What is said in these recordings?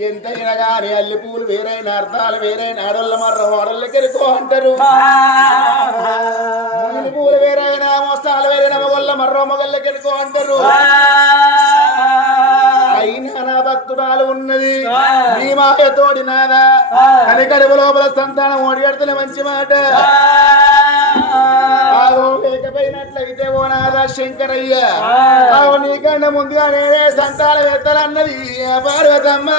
ఎంతైనా గాని అల్లి పూలు వేరైన అర్థాలు వేరైన ఆడోళ్ళ మర్ర వాడోళ్ళకెరుకో అంటారు. ముగిలి పూలు వేరైన మోస్తాలు వేరైన మొగళ్ళ మర్ర మొగళ్ళకెరుకో అంటారు. అయినా నా భక్తురాలు ఉన్నది. నీ మాయ తోడి నాదా? అని కడుపు లోపల సంతానం ఓడిగడుతున్న మంచి మాట. లేకపోయినట్లయితే ఓ నాదా శంకరయ్య నీకన్నా ముందుగా నేనే సంతానం ఎత్తాలన్నది పార్వతమ్మ.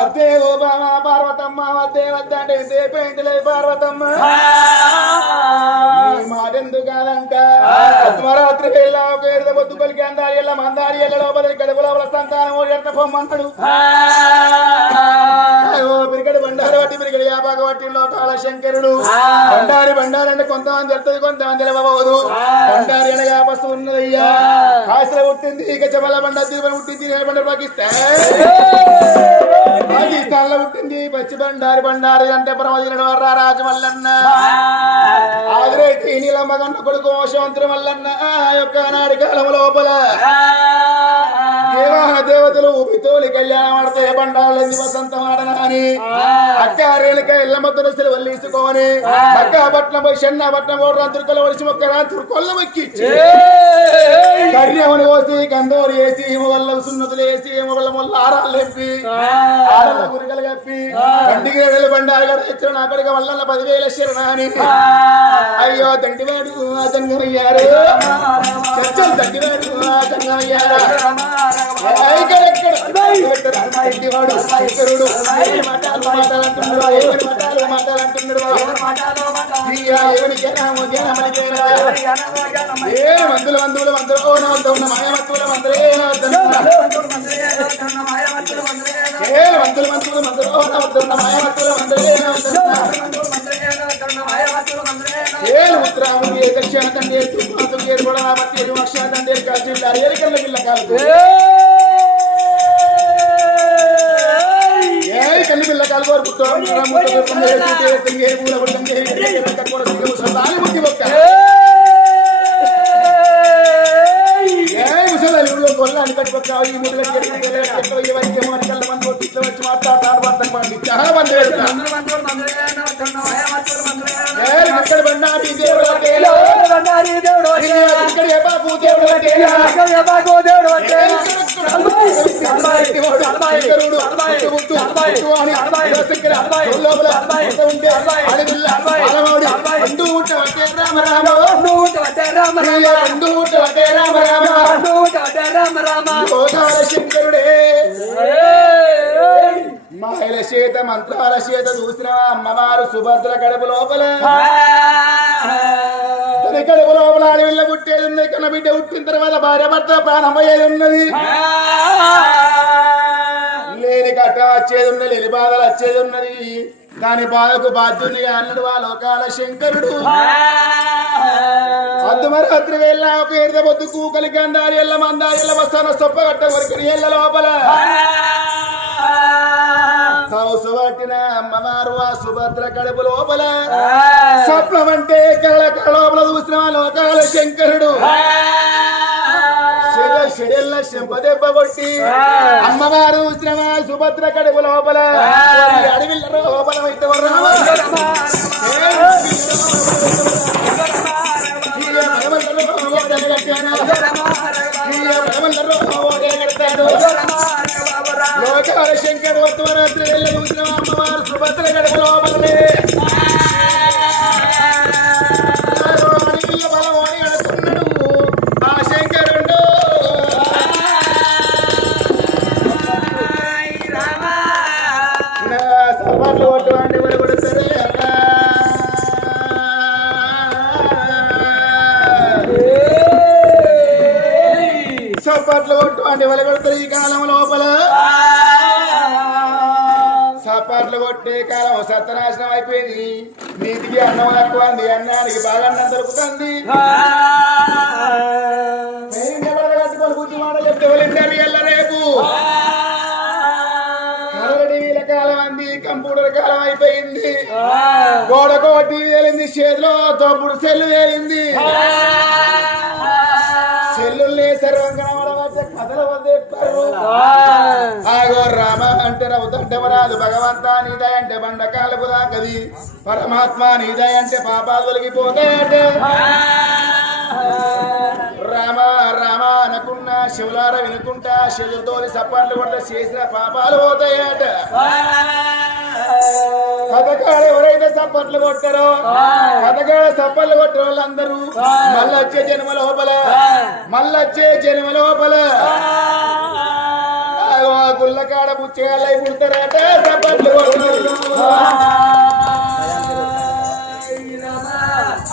అదే ఓ బామ పార్వతమ్మ వద్దే వద్దంటే సేపేంటిలే పార్వతమ్మ. మాటెందుకు కాదంట అర్ధరాత్రి వేళ ఒక ఎడద పొద్దు పలికి అందాలి ఎల్ల మందాలి ఎల్ల లోపల కడుపు లోపల సంతానం ఎడత పొమ్మంటాడు పిరికడు యాపాక వట్టి లోకాల శంకరుడు బండారి బండారి అంటే కొంతమంది తెలుస్తుంది కొంతమంది తెలవబోదు బండారి ఎల యాపస్తు ఉన్నదయ్యా. కాసుల పుట్టింది ఇక చెమల బండ తిరుమల పుట్టింది బండ పాకిస్తాన్. పాకిస్తాన్లో పుట్టింది పచ్చి బండారి బండారి అంటే పరమదిన వర్రా రాజు మల్లన్న ఆదిరేటి నీలమ్మ కన్న కొడుకు వంశవంతుడు మల్లన్న ఆ యొక్క నాడి కాలం లోపల. దేవా దేవతలు ఊపితోలి కళ్యాణం ఆడతాయి బండాలని వసంతం ఆడనని అక్క రేణుక ఎల్లమ్మ తులసిలు వల్లీసుకోని అక్క పట్నం పోయి చెన్న పట్నం ఓడు రంతురుకొల్ల ఒడిచి మొక్క రంతురుకొల్ల మొక్కి కర్యమును కోసి గంధోరి వేసి మొగల్ల సున్నతులు వేసి మొగల్ల మొల్ల ఆరాలు లేపి ఆడల గురికలు కప్పి బండికి ఏడలు బండారు గడ ఇచ్చిన నా కొడుక వల్ల పదివేల శరణ అని అయ్యో దండివాడు ఆ జంగమయ్యారు చర్చలు దండివాడు ఆ జంగమయ్యారు దండివాడు శంకరుడు ఏ మాటలు మాటలంటున్నాడు ఏమని మాటలు మాటలంటున్నాడు అయ్యా, ఎవరికి ఏ మందులు మందుల మందులు ఓ నా వద్ద ఉన్న మాయమత్తుల మందులే నా వద్ద ఏ మందులు మందుల మందులు ఓ నా వద్ద ఉన్న మాయమత్తుల మందులే నా వద్ద ఉన్న. ఏ ఉత్తరాముడు ఏ దక్షిణ తండ్రి ఏ తూర్పు ఏ గొడవపతి ఏ అక్షర తండ్రి ఏ కాల్చి ఏ కళ్ళ పిల్ల కాలు ఏ కళ్ళు పిల్ల కాలు కోరుకుంటూ ఏ పూల పడుతుంది ఏ కూడా ముసలి ముట్టి ఒక్క ఏ ముసలి కొల్లాన్ని కట్టుకొచ్చావు ఈ ముద్దుల మహిళ చేత మంత్రాల చేత చూసిన అమ్మవారు సుభద్ర కడుపు లోపల. తన కడుపు లోపల అడవిల్ల పుట్టేది ఉన్నది కన్న బిడ్డ పుట్టిన తర్వాత భార్య భర్త ప్రాణం అయ్యేది ఉన్నది. వచ్చేది ఉన్నది లేని బాధలు వచ్చేది ఉన్నది దాని బాధకు బాధ్యునిగా అన్నడు ఆ లోకాల శంకరుడు. అద్దు మరి రాత్రి వేళ ఒక ఎడద పొద్దు కూకలి గంధారి ఎల్ల మందారి ఎల్ల వస్తాన సొప్ప కట్ట కొరికి ఎల్ల లోపల. కౌసు పట్టిన అమ్మవారు ఆ సుభద్ర కడుపు లోపల. స్వప్నం అంటే కళ కళోపల చూసిన లోకాల శంకరుడు. చెడ చెడెల్ల చెంపదెబ్బ కొట్టి అమ్మవారు సుభద్ర కడుపు లోపల. అడవిల లోపల లోకాల శంకర్ వర్తవరాత్రి వెళ్ళి చూసిన అమ్మవారు సుభద్ర కడుపు లోపలనే. కథల వద్దెట్టారు ఆగో రామ అంటే రవుతంటే రాదు భగవంతా నీదయ అంటే బండకాలకు దాకది. పరమాత్మ అంటే పాపాలు తొలగిపోతాయంటే రామ రామ అనకున్నా శివులార వినుకుంటా శివులతోని సపాట్లు కొట్ట చేసిన పాపాలు పోతాయట కథకాడ ఎవరైతే సప్పట్లు కొట్టారో కథకాడ సప్పట్లు కొట్టిన వాళ్ళందరూ మళ్ళొచ్చే జన్మ లోపల మళ్ళొచ్చే జన్మ లోపల. గుల్లకాడ బుచ్చగాళ్ళై పుడతారట సప్పట్లు కొట్టినోళ్ళు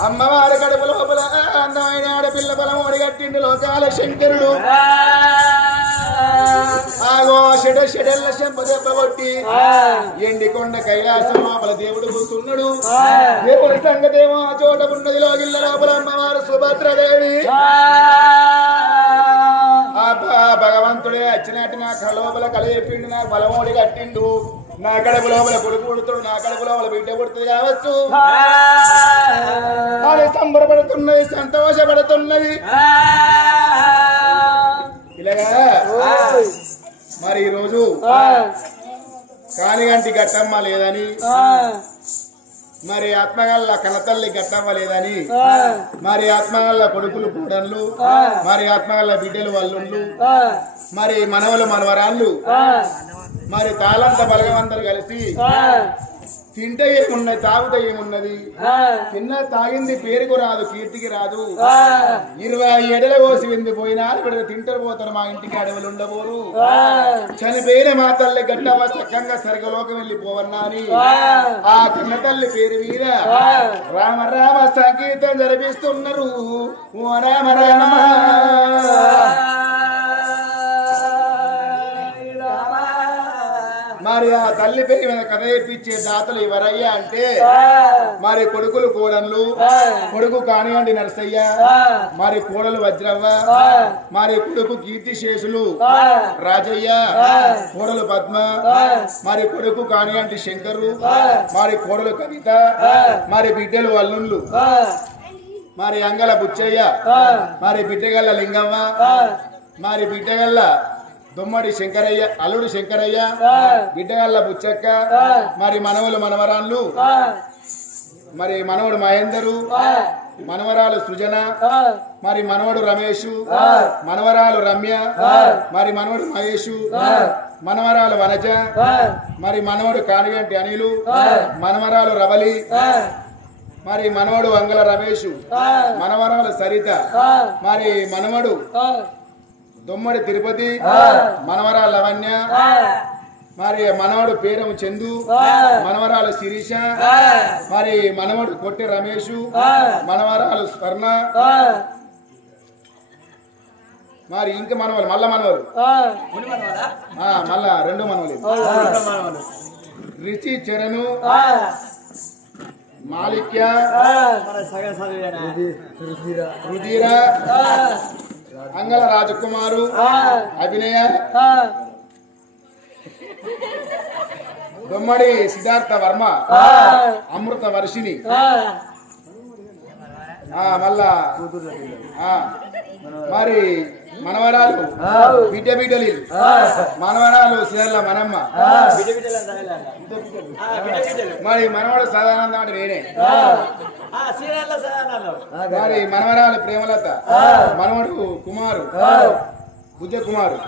అమ్మవారి కడుపు లోపల అందమైన ఆడపిల్ల బలమోడి కట్టిండు లోకాల శంకరుడు. షెడ షెడల్ల శంప దెబ్బ కొట్టి ఎండి కొండ కైలాసం లోపల దేవుడు కూర్చున్నాడు. దేవుడి సంగతేమో ఆ చోట ఉన్నది లోగిల్ల లోపల అమ్మవారు సుభద్రదేవి. భగవంతుడే వచ్చినట్టు నా లోపల కళ చెప్పిండు నా బలమోడి కట్టిండు. నా కడుపు లోపల కొడుకు పుడుతుడు నా కడుపు లోపల బిడ్డ పుడుతుంది కావచ్చు. అని సంబరపడుతున్నది సంతోషపడుతున్నది. ఇలాగా? మరి ఈరోజు కానిగంటి గట్టమ్మ లేదని మరి ఆత్మగల్ల కలతల్లి గట్టమ్మ లేదని మరి ఆత్మగల్ల కొడుకులు కూడన్లు మరి ఆత్మగల్ల బిడ్డలు వాళ్ళు మరి మనవలు మనవరాళ్ళు మరి తాళంత బలగమందరు కలిసి తింటే ఏమున్నది తాగుతే ఏమున్నది? తిన్న తాగింది పేరుకు రాదు కీర్తికి రాదు. ఇరవై ఏడల కోసి వింది పోయినా ఇక్కడ తింటారు పోతారు మా ఇంటికి అడవులు ఉండబోరు. చనిపోయిన మా తల్లి గట్టవ సక్కంగా సరిగలోకి వెళ్ళిపోవన్నా అని ఆ కన్న తల్లి పేరు మీద రామ రామ సంగీతం జరిపిస్తున్నారు. ఓ రామ రామ. మరి ఆ తల్లి పేరు మీద కథ చెప్పించే దాతలు ఎవరయ్యా అంటే మరి కొడుకులు కోడన్లు కొడుకు కానివ్వండి నరసయ్య మరి కోడలు వజ్రవ్వ మరి కొడుకు కీర్తిశేషులు రాజయ్య కోడలు పద్మ మరి కొడుకు కానివ్వండి శంకరు మరి కోడలు కవిత మరి బిడ్డలు అల్లుళ్ళు మరి అంగల బుచ్చయ్య మరి బిడ్డగల్ల లింగమ్మ మరి బిడ్డగల్ల దుమ్మడి శంకరయ్య అల్లుడు శంకరయ్య బిడ్డగల్ల బుచ్చక్క మరి మనవలు మనవరాళ్ళు మరి మనవడు మహేందరు మనవరాలు సృజన మరి మనవడు రమేష్ మనవరాలు రమ్య మరి మనవడు మహేష్ మనవరాలు వనజ మరి మనవడు కానిగంటి అనిలు మనవరాలు రవలి మరి మనవడు అంగల రమేష్ మనవరాలు సరిత మరి మనవడు దొమ్మడి తిరుపతి మనవరాలు లవణ్య మరి మనవడు పేరం చందు మనవరాలు శిరీష మరి మనవడు కొట్టె రమేష్ మనవరాలు స్వర్ణ మరి ఇంకా మనవలు మల్ల మనవలు. ఆ, మళ్ళా రెండు మనవలు. రిచి చరణు మాలిక్య రుధిర అంగళ రాజకుమారు అభినయ దొమ్మడి సిద్ధార్థ వర్మ అమృత వర్షిణి మళ్ళా. మరి మనవరాలు. బిడ్డ బిడ్డలి. మనవరాలు శ్రీల మనమ్మ. మరి మనవడు సదానంద అంటే నేనే. మరి మనవరాలు ప్రేమలత. మనవడు కుమారు. బుద్ధ కుమారు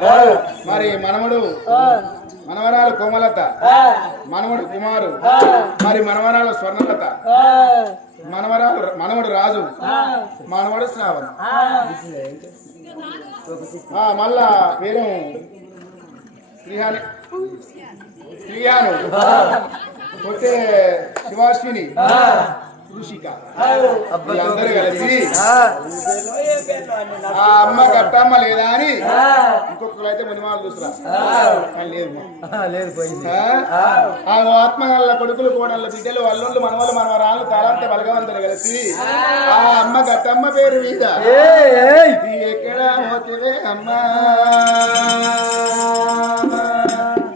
మరి మనవడు మనవరాలు కోమలత. మనవడు కుమారు. మరి మనవరాలు స్వర్ణలత. మనవరాలు మనవడు రాజు. మనవడు శ్రావణ్. మళ్ళా పేరు? శ్రీహాని. శ్రీహాను. కొట్టే శివాశ్విని కలిసి ఆ. అమ్మ కట్టమ్మ లేదా అని ఇంకొకరు అయితే మునిమాలు చూస్తురా కానీ లేదు. లేదు పోయింది. ఆ? ఆ. ఆత్మగల్ల కొడుకులు కోడళ్ళ బిడ్డలు అల్లుళ్ళు మనవలు మనవరాళ్ళు తాళంత బలగవంతులు కలిసి ఆ. అమ్మ గట్టమ్మ పేరు మీద ఎక్కడ అమ్మా.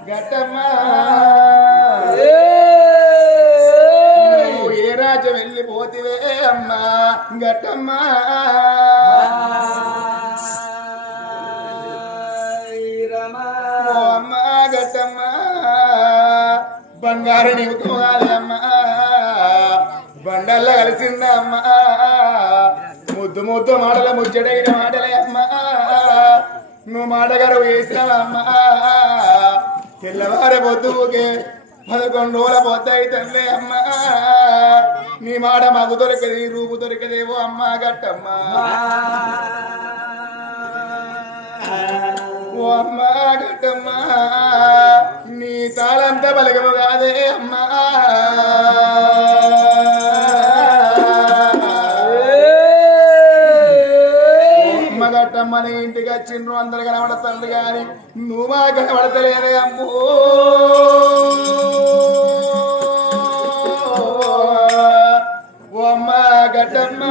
గట్టమ్మ వెళ్ళిపోతివే అమ్మా గట్టమ్మా. అమ్మా గట్టమ్మా. బంగారు నిమితమాలే అమ్మా. బండల్లో కలిసిందా ముద్దు ముద్దు మాటల ముచ్చటైన మాటలే అమ్మా. నువ్వు మాటగారు వేసినావమ్మా తెల్లవారే పొద్దుకే పదకొండు రోజుల పొద్దాయి తల్లే అమ్మా. నీ మాట మాకు దొరికదే రూపు దొరకదేవో అమ్మా గట్టమ్మ. ఓ అమ్మా గట్టమ్మ. నీ తాళంతా బలగము కాదే అమ్మా. కట్టమ్మని ఇంటికి వచ్చిండ్రు అందరు కనబడతారు కానీ నువ్వా కనబడతలేనే అమ్మో! ఓ అమ్మ గట్టమ్మా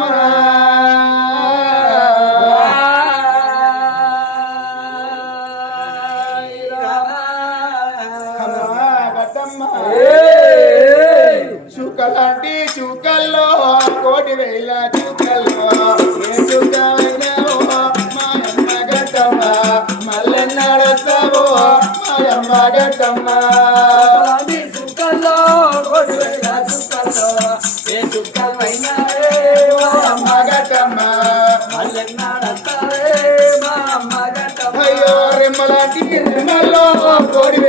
మగటమ్మ. అయ్యో రెమ్మలాంటి రెమ్మలో కోడి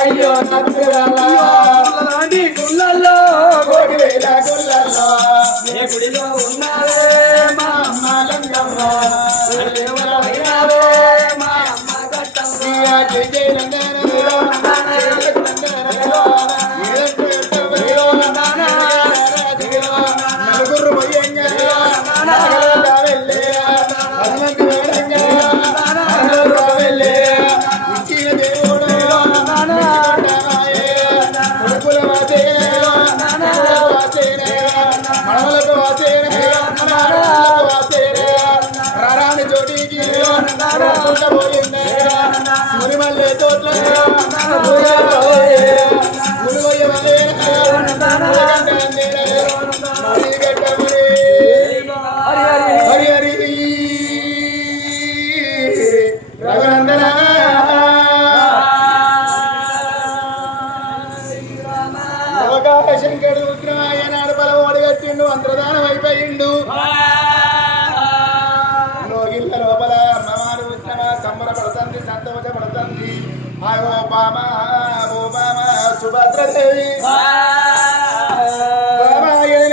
అయ్యో నడుగురాని గుళ్ళల్లో గుడిలో ఉన్నావే? సుభద్రదేవి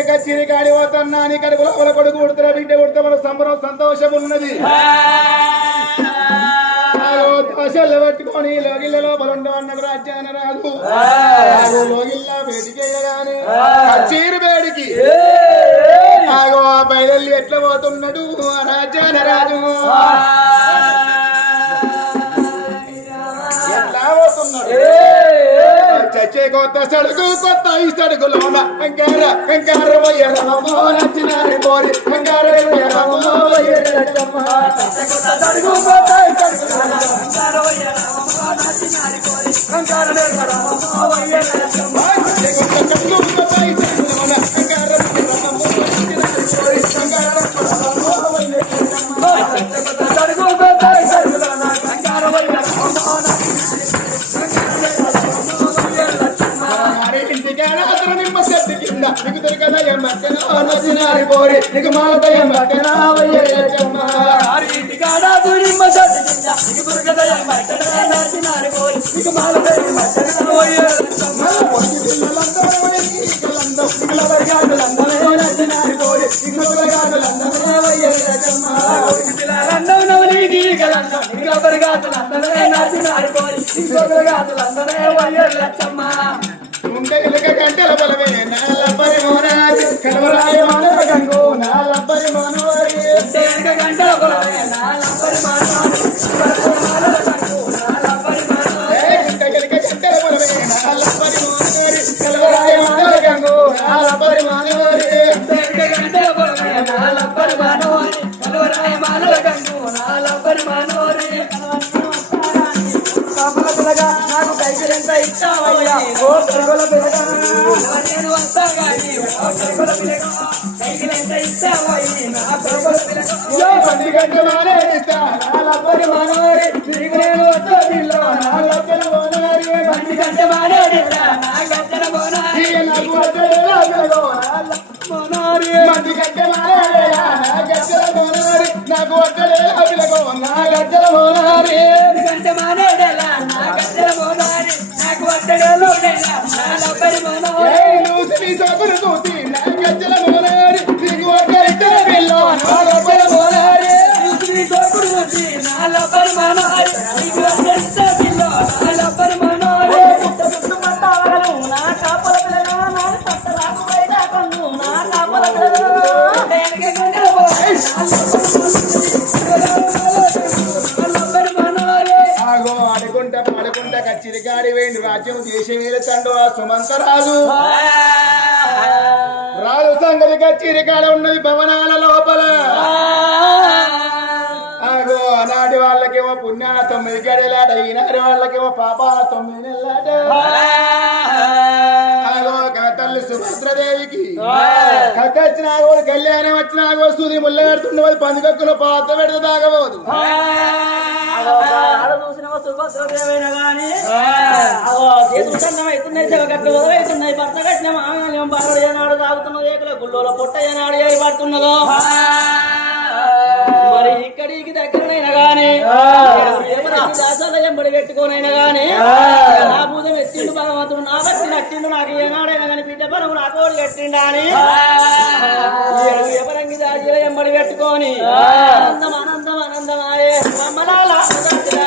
కచ్చిరి కాడి పోతున్నా నీ కడుపులో వాళ్ళ కొడుకు ఉడతరా బిడ్డ ఉడతా వాళ్ళ సంబరం సంతోషం ఉన్నది. ఆశలు పట్టుకొని లోగిళ్ళ లోపల ఉండవన్నకు రాజ్యాన రాదు. లోగిళ్ళ వేడికెళ్ళగానే ఆగో బయలు ఎట్లా పోతున్నాడు? రాజ్యాన రాజు. చచ్చే కొత్త సడుగు కొత్త ఈ సడుగులో కంగార వయ్య రామో నచ్చినారి పోరి కంగార వయ్యరమో వయ్యరమ్మ నీకు మాలతయ్య మక్కన వయ్యరమ్మ ఉండే ఇలక గంటల బలమే నా నేను వస్తా కానీ ఎంత నా నా లబ్బరి Yes. రాజు. రాజు సంగతి కచ్చిరి కాడ ఉన్నది భవనాల లోపల. ఆనాటి వాళ్ళకేమో పుణ్యాల తొమ్మిది గడిలాట ఈనాటి వాళ్ళకేమో పాపాల తొమ్మిది నెలలాట. క- తల్లి సుభద్రదేవికి. కక్క వచ్చిన ఆగోడు కళ్యాణం వచ్చిన ఆగో సూది ముళ్ళ పెడుతుండేది పందికొక్కులో పాత పెడితే తాగబోదు. భర్త కట్టిన మాంగళ్యం బాలుడు ఏనాడు తాగుతున్నది ఏకల గుళ్ళోల పొట్ట ఏనాడు ఏ పడుతున్నదో. మరి ఇక్కడికి దగ్గరనైనా గాని దాసాల ఎంబడి పెట్టుకోనైనా గాని నా ఎత్తిండు భగవంతుడు నా భక్తి నచ్చిండు నాకు ఏనాడైనా గాని బిడ్డ పరము నా కోడి కట్టిండా అని. ఎవరంగి ఎంబడి పెట్టుకొని ఆనందం ఆనందం ఆనందమాయే అమ్మలాల ఆనందం.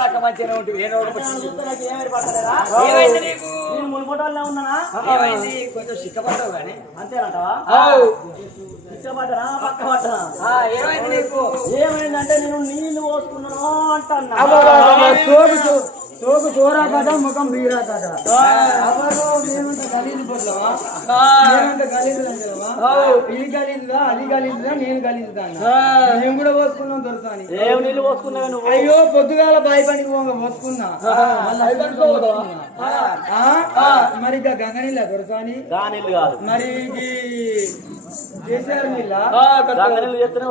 రకం మంచిగా ఉంటుంది ఏమైంది నీకు? ఫోటోలనే ఉన్నానా? ఏమైంది? కొంచెం సిక్కపడ్డావు కానీ అంతేనంటవా? ఇష్టపడ్డనా పక్క పడ్డనా ఏమైంది నీకు? ఏమైందంటే నేను నీళ్ళు పోసుకున్నాను అంటున్నా. సోకు చోరా కథ ముఖం బీరా కథ మేమంత పడ్డావా? మేమంత అంటావా? అది నేను మేము కూడా పోసుకున్నాం దొరసాని ఏం నీళ్ళు పోసుకున్నావు నువ్వు? అయ్యో పొద్దుగాల బాయి పనికి పోగా పోసుకున్నా? మరి ఇక గంగనీళ్ళ దొరసాని కాదు. మరి కేసీఆర్ నీళ్ళ? చేస్తేనే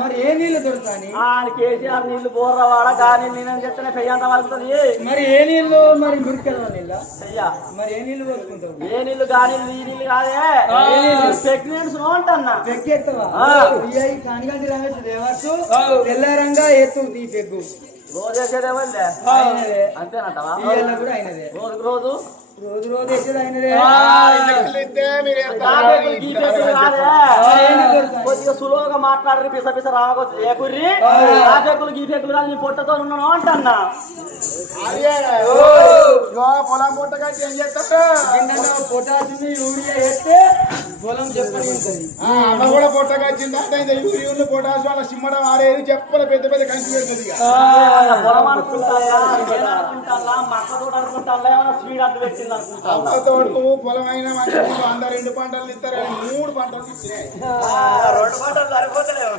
మరి ఏ నీళ్ళు దొరసాని కేసీఆర్ నీళ్ళు బోర్రవాడ గా నీళ్ళు పెయ్యంత వలుకుతుంది మరి ఏ నీళ్ళు మరి మురికెళ్ళ నీళ్ళ? చెయ్య మరి ఏ నీళ్ళు పోసుకుంటావు? ఏ నీళ్ళు ఈ నీళ్ళు కాదే. ప్రెగ్నెన్స్ అంటన్నా. పెగ్గెత్తవా? కానిగంటి తెల్లారంగా ఎత్తు ఈ పెగ్గు. రోజు వేసేదే వాళ్ళే అయినదే అంతేనంటవా? రోజుకు రోజు? రోజు రోజు వేసేది కొద్దిగా సులువుగా మాట్లాడరు పిస పిస రామకొచ్చు ఏ కుర్రి? ఆ. పెగ్గులు గీ కాదు నీ పొట్టతో ఉన్నాను అంటన్నా. పొలం పుట్టగా ఏం చేస్తారు పొటాషియం యూరియా వేస్తే పొలం చెప్పని ఉంటుంది. అమ్మ కూడా పొట్టగా వచ్చింది యూరియం పొటాష్ వాళ్ళ సిమ్మడం ఆరేది చెప్పల పెద్ద పెద్ద కంచి పెడుతుంది. పొలం అనుకుంటారా నేను అనుకుంటానా మక్క తోట అనుకుంటానా స్వీట్ అడ్డు పెట్టింది అనుకుంటానా అమ్మతోడు పొలం అయినా మంచి అందరు రెండు పంటలు మూడు పంటలు ఇచ్చినాయి. రెండు సరిపోతలేవు.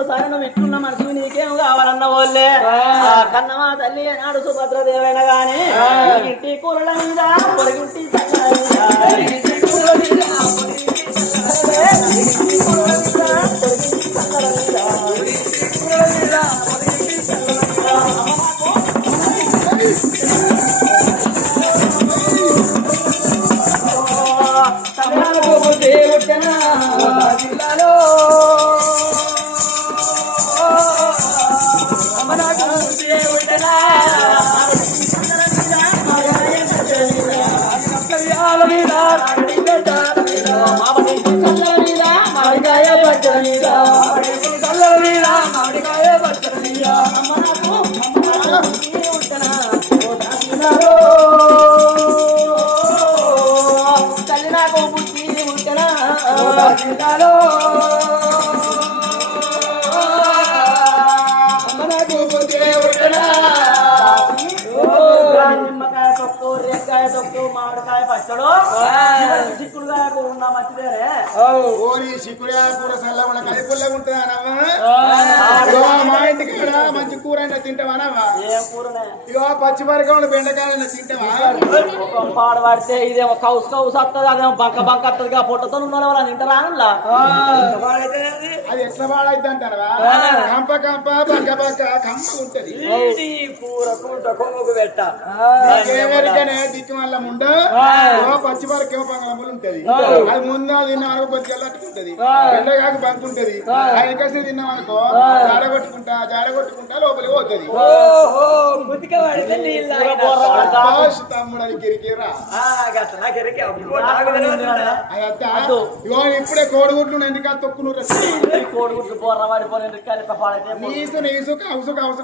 సరే నువ్వు ఇట్టున్న నీకేం కావాలన్న వాళ్ళే. ఆ. కన్నమా తల్లి నాడు సుభద్రదేవైనా గాని ఇంటి కూరల మీద పొరిగింటి చల్లల మీద, పొరిగింటి కూరల మీద, జిల్లాలో నిమ్మకాయ తొక్కు రేకాయ తొక్కు మామిడికాయ పచ్చడు. చిక్కుడుకాయ కూర ఉన్నా మంచిదేనే ఓరి సిక్కుడే కూర ఉంటుందానమ్మా ఇగో మా ఇంటికి ఇక్కడ మంచి కూర ఏం కూరనే? ఇగో పచ్చిమిరకాయలు బెండకాయలు తింటావా? ఒక పాడు పడితే ఇదేమో కౌసు కౌసు వస్తుంది అదేమో బంక బంక వస్తుంది పొట్టతో ఉన్న వాళ్ళ ఇంత రానులా అది? ఎట్లా పాడైద్ది అంటారా కంప కంప కంప ఉంటది. పెట్ట? దిక్కు వల్ల ముండ పచ్చి బంగాళములు ఉంటది. అది ముందు తిన్న అట్టుకుంటది తిన్నాం అనుకో జాడ కొట్టుకుంటా జాడ కొట్టుకుంటా లోపలికి పోతుంది. కిరికిరా ఇప్పుడే కోడిగుడ్లు ఎందుకు తొక్కును కోడిగుడ్లు బొర్ర పాడైతే నీసు కౌసు కౌసు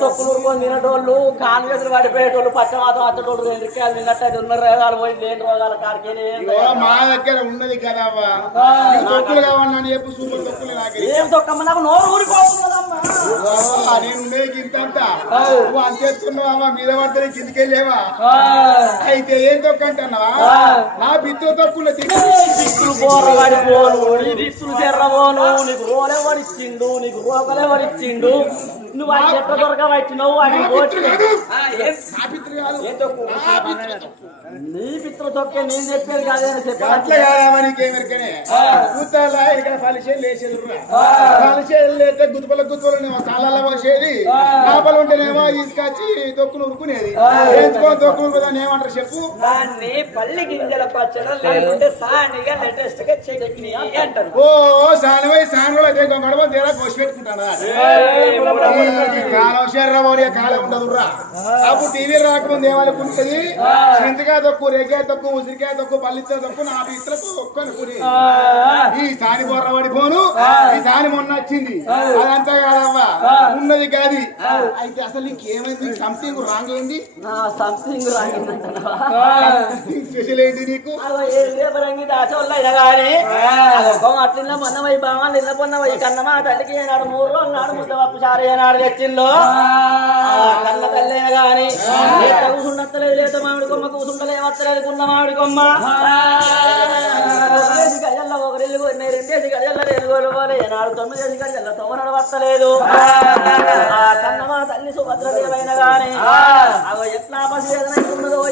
తొక్కులు తినేటోళ్ళు కాలు చేతులు పడిపోయేటోళ్ళు పచ్చమాతం అచ్చటోళ్ళు ఎండ్రికాయలు తిన్నట్టు ఉన్న రోగాలు పోయి లేని రోగాల కాడికి ఇగో మా దగ్గర ఉన్నది ఈ తొక్కులు కావాలని చెప్పు సూపర్ తొక్కులు ఏం తొక్కమ్మ? నాకు నోరు ఊరిపోతున్నదమ్మా ఓ, నేను ఉండేది ఇంతంత నువ్వు అంతేస్తున్నావా మీద పడితే కిందికెళ్ళేవా? అయితే ఏం తొక్కంటున్నావా? నా బిత్తు తొక్కులు దిక్కులు బోర్ర పడిపోను నీ దిక్కులు చెర్రబోను. నీకు నీకు నువ్వు అది ఎట్ట దొరకవచ్చినావు అది కాదు. నా పిత్రు. తొక్కే నేను చెప్పేది కాదని అట్లా చెప్పాను కాదా నీకేమెరికనే. కూతాలా ఇక్కడ పలిసేలు లేచేది పలిసేలు లేతే గుతుపల గుతుపలు ఉంటేనేమో సాలలో పోసేది లోపల ఉంటేనేమో తీసుకొచ్చి తొక్కు నురుకునేది. వేయించుకొని ఏమంటారు చెప్పు? దాన్ని పల్లి గింజల పచ్చడి లేకుంటే సానిగా లేటెస్ట్గా చట్నీ అంటారు. ఓ సానవై సానులో అదే గడవ తీరా కోసి పెట్టుకుంటానా కాలం శర్రవాడి కాలం ఉండదు రా అప్పుడు టీవీ రాకముందు ఏమనుకుంటది చింతకాయ తక్కువ రేకాయ తక్కువ ఉసిరికాయ తక్కువ పల్లిచ్చ తక్కువ నా అనుకుని ఈ సాని బొర్ర పడిపోను. ఈ సాని మొన్న వచ్చింది. అదంతా కాదవ్వా. ఉన్నది కాది. అయితే అసలు నీకేమైంది? సంథింగ్ రాంగ్ ఏంది? సంథింగ్ రాగిందంటావా స్పెషల్ ఏంటి నీకు? అదో ఏ లేబరంగి దాచోళ్ళైనా కానీ అదొక అట్లిన్న మొన్న పోయి బాగా నిన్న పొన్న పోయి కన్నమా తల్లికి ఏనాడు మూడు రోజులు నాడు ముద్ద పప్పు చారు ఏనాడు తెచ్చిందో? కన్న తల్లైనా కానీ లేత కూసుండత్తలేదు లేత మామిడి కొమ్మ కూసుంటలే అస్సలే వస్తలేదుకున్నమాడుకోమ్మ ఒకరేసి గజల్లో నాడు వస్తలేదు ఆ కన్నమా తల్లి సుభద్ర దేవైన కానీ అవి ఎట్లా ఉన్నదో